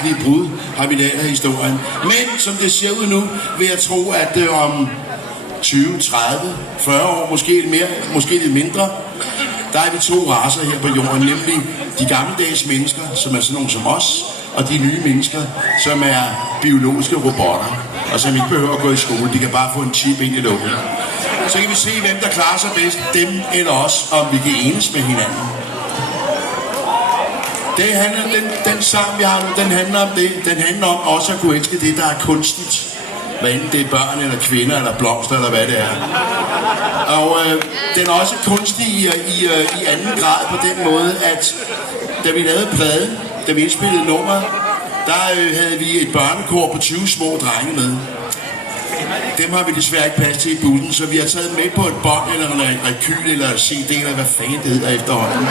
skrækkelige brud har vi lært af historien. Men som det ser ud nu, vil jeg tro, at om 20, 30, 40 år, måske lidt mere, måske lidt mindre, der er vi to racer her på jorden, nemlig de gammeldags mennesker, som er sådan nogle som os, og de nye mennesker, som er biologiske robotter, og som ikke behøver at gå i skole. De kan bare få en chip ind i lungen. Så kan vi se, hvem der klarer sig bedst, dem eller os, om vi kan enes med hinanden. Det handler, den sang, vi har nu, den handler om det. Den handler om også at kunne elske det, der er kunstigt. Hvad enten det er børn, eller kvinder, eller blomster, eller hvad det er. Og den er også kunstig i anden grad på den måde, at da vi lavede pladen, da vi indspillede nummer, der havde vi et børnekor på 20 små drenge med. Dem har vi desværre ikke plads til i bussen, så vi har taget med på et bånd, eller en rekyl, eller CD, eller hvad fanden det hedder efterhånden.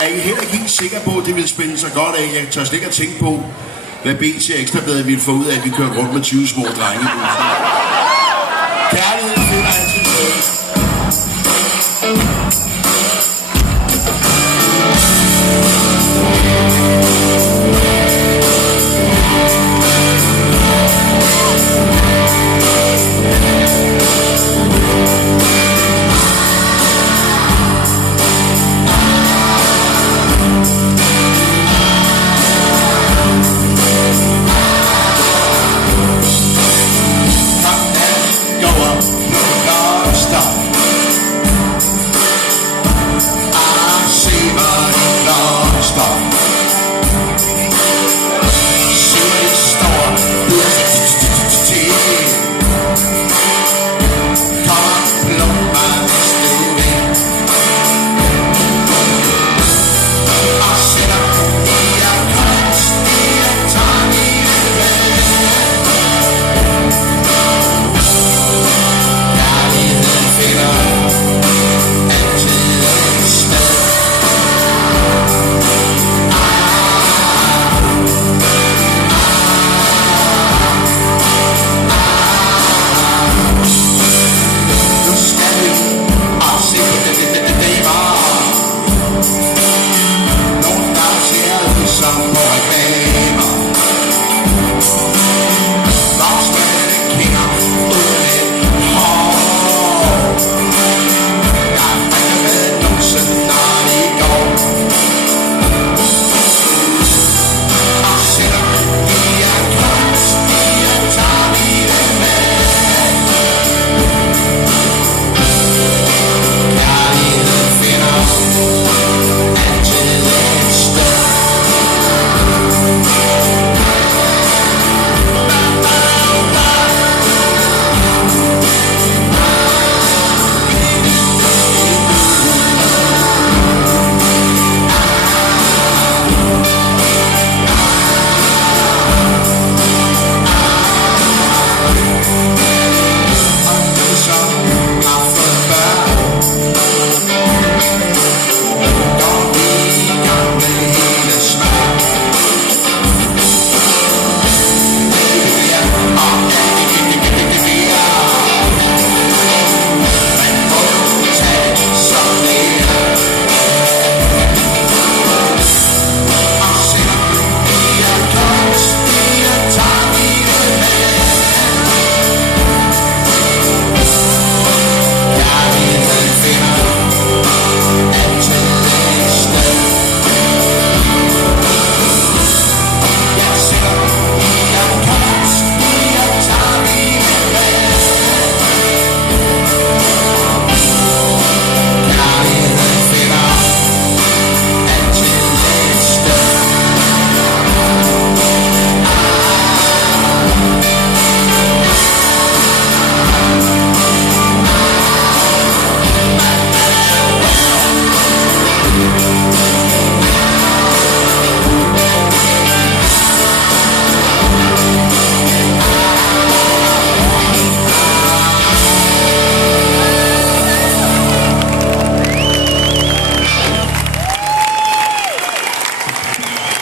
Jeg er heller ikke helt sikker på, at det vil spænde sig godt af. Jeg tør slet ikke at tænke på, hvad BT Ekstrabladet ville få ud af, at vi kører rundt med 20 små drenge i bussen. Kærlighed.